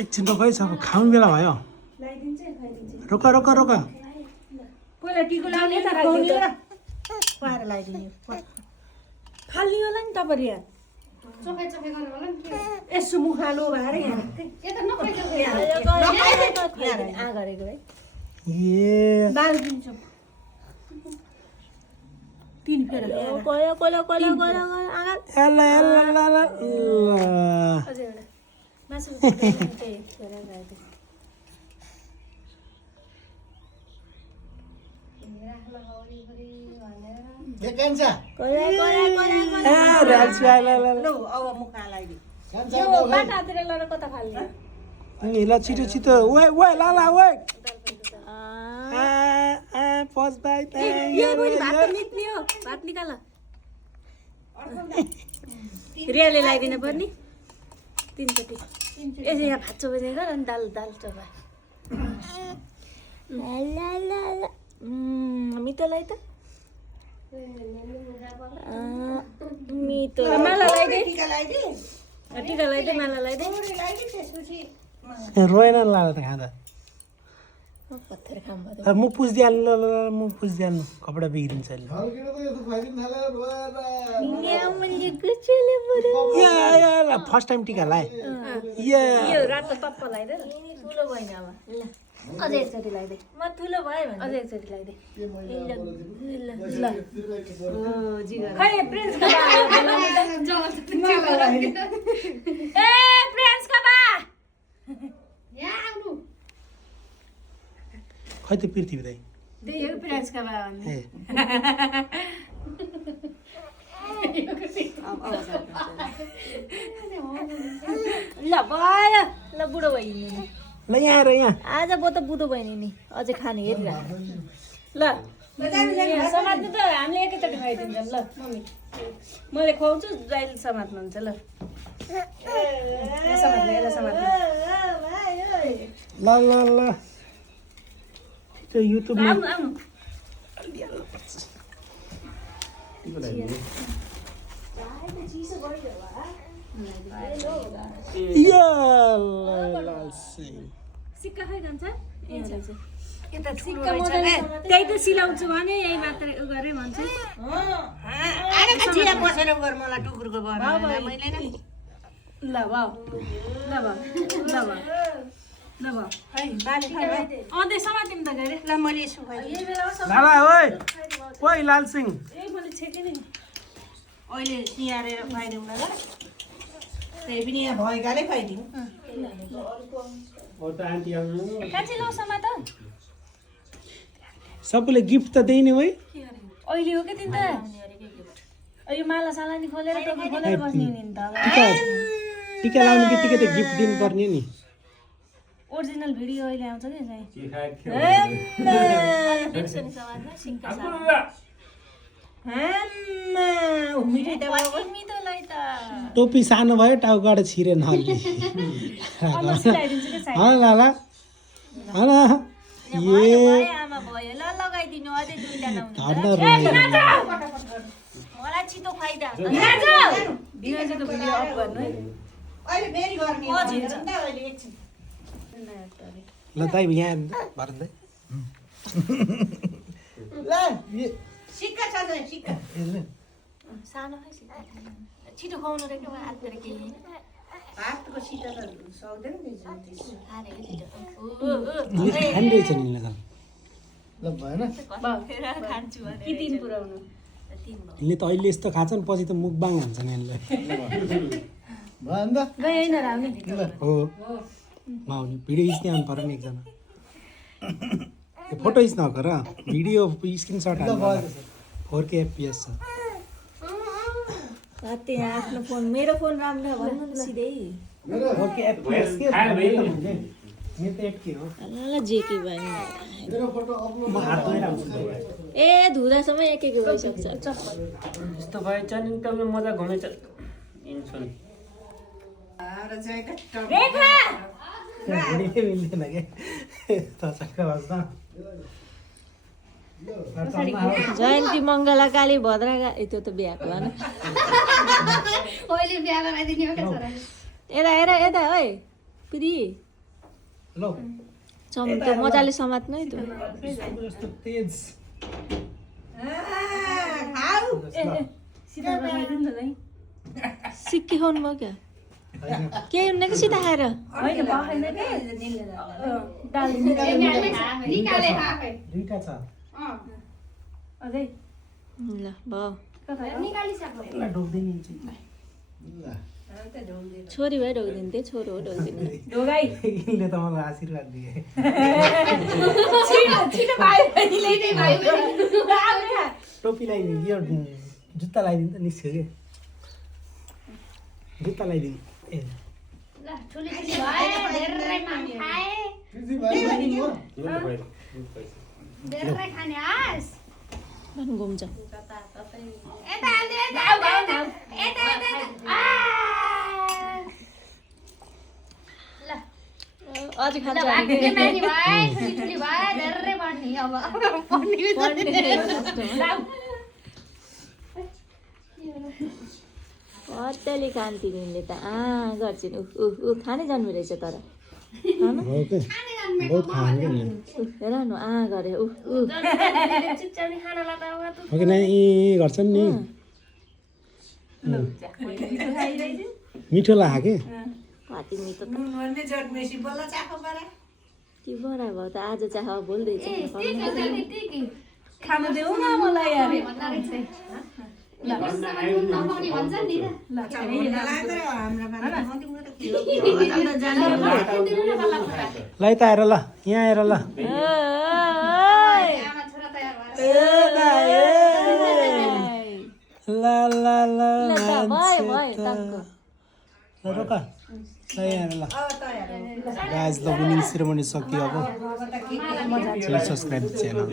एकछिन त खै छ खाउनु बेला भयो रोक रोक रोक पहिला टिको लाउने त खुवाउने र पाएर लगाइदिने फाल्ने होला नि तपाईँ यहाँ चोखाइ चोखाइ गरेर होला नि के यसो मुखालो भएर यहाँ यता नखाइदेऊ आ गरेको है ए दाल दिन्छु तीन फेर कोला कोला कोला कोला आगा एला एला एला एला अझै एउटा मासु त्यही फेर गएको कान्छा कोला कोला कोला ए राल्छु एला एला लौ अब मुखा लगाइदिए यो बाटातिर लर कता फाल्ने ए ल छिटो छिटो ओए ओए लाला ओए आ आ पज बाई यो पनि भात निक्ल्यो हो भात निकाल रियाले लगाइदिनु पर्ने तीनचोटि यसो यहाँ भात चोबाइदिएर अनि दाल दाल चोबा मिठोलाई त मिठो माला लगाइदे टिका लगाइदिए टिका लगाइदे माला लगाइदे लगाइदिए त्यसपछि रोएन लाला त खाँदा पत्थर खाम तर मुख पुछिदिहाल्नु ल ल ल मुख पुछिदिहाल्नु कपडा बिग्रिन्छ अहिले फर्स्ट टाइम टिका लाए यो रातो टप्प लगाइदे ठुलो भएन अब ल अझै एकचोटि लगाइदे म ठुलो भयो भने अझै एकचोटि लगाइदे ल खै प्रिन्सको ए प्रिन्सको बा यहाँ आउनु खै त पृथ्वी दाइ त्यही हो प्रिन्सको बा भन्ने ए ल भयो ल बुढो भइदिनु ल यहाँ आएर यहाँ आज म त बुढो भइनि नि अझै खाने हेरिरह ल समात्नु त हामीले एकैचोटि खाइदिन्छौँ ल मम्मी मैले खुवाउँछु जहिले समात्नुहुन्छ ल समात्नु समात्नु ल ल ल त्यो युट्युबमा आउनु आउनु सिक्का खै जान्छ त्यही त सिलाउँछु भने यही मात्र उ गरे भन्छु चिया बसेर गर मलाई टुकुरको बनाएर मैले नै ल भाउ ल भाउ ल भाउ ल भाउ है बाले खाइ भाइ अझै समातिम त गरे ल मैले यसो खुवाइदिएँ यही बेलामा लाला ओए ओइ लाल सिंह यही मैले छेकेँ नि अहिले तिहारेर खुवाइदिउँ न ल त्यही पनि यहाँ भएकाले खुवाइदिउँ कान्छी लौ समात सबैले गिफ्ट त दिने है अहिले हो कि तिन त यो माला साला नि खोलेर त खोलेर बस्ने नि त अब टिका टिका लाउने बित्तिकै त गिफ्ट दिनुपर्ने नि ओरिजिनल भिडियो अहिले आउँछ कि चाहिँ मिठै त मिठोलाई त टोपी सानो भयो टाउकोबाट छिरेन अलि सिलाइदिन्छु कि साइड लाला होला भयो आमा भयो ल लगाइदिनु अझै दुईजना मलाई छिटो खुवाइदा बिनाजीको भिडियो अफ गर्नु है अहिले फेरि गर्ने हो नि त अहिले एकछिन ल दाइ यहाँ भर्दै ल सिक्का छ त सिक्का सानो है छिटो खुवाउनु रहेछ हाततिर केही हातको सिक्का त सक्दैन नि खानु रहेछ नि ल ल भएन खान्छु कि तिन पुऱ्याउनु यिनले त अहिले यस्तो खान्छ नि पछि त मुखबाङ हान्छ नि यसलाई गए होइन र आउने हो म आउने भिडियो खिच्ने आउनु पऱ्यो नि एकजना फोटो खिच्न हो र भिडियो स्क्रिनसट हाल्नु 4K FPS छ त्यहाँ आफ्नो फोन मेरो फोन राम्रो भन्नु न सिधै 4K FPS के मेरो त 8K हो ल जे के भयो म हात धोएर आउँछु ए धुँदासम्म एक एक भइसक्छ यस्तो भएछ नि तपाईँ मजा घुमेछ इन्सुल रेखा भिडियो मिल्दैन के त चक्कर लाग्छ जयन्ती मङ्गला काली भद्रा त्यो त बिहाको भन अहिले बिहा गराइदिने हो क्या छोरा यता हेर यता है प्रि ल चम्म त्यो मजाले समात्नु है त्यो जस्तो तेज खाऊ सिधा बनाइदिनु त सिक्की खाउनु भयो क्या केही हुन्न कि सिधा खाएर होइन भएन के निकाले खा खै दुईटा छ अँ ल अझै भयो निकालिसक्यो ल ढोक्दैन छोरी भए ढोकिदिन्थे छोरो हो ढोकिदिनु ढोगाई यिनले त मलाई आशीर्वाद दिए छिटो छिटो भाइ बहिनीले नै भाइ बहिनी टोपी लगाइदिनु यो जुत्ता लगाइदिनु त निस्क्यो कि जुत्ता लगाइदिनु ए ल ठुली ठुली भए धेरै खाए धेरै खाने आस घुम्छ यता हाल्दे यता यता ल अझै खान्छ भाग्ने मानी भए ठुली ठुली भए धेरै बढ्ने अब अत्याली खान्थिन् यिनले त गर्छिन् खानै जन्मे रहेछ तर बहुत खाएंगे हेर न गरे चिच्याउने खानालाई त अब ओके ना यी गर्छन् नि मिठो लाग्यो के कति मिठो त भन्ने जन्मेसी बल्ल चाखो परे के बडा भयो त आज चाह बोल्दैछ खानु देऊ न मलाई यार नपाउने भन्छ नि ल यता आएर ल यहाँ आएर ल आमा छोरा तयार ल ल ल भयो रोक ल यहाँ आएर ल गाइस द विनिङ सेरेमनी सकियो अब सब्सक्राइब च्यानल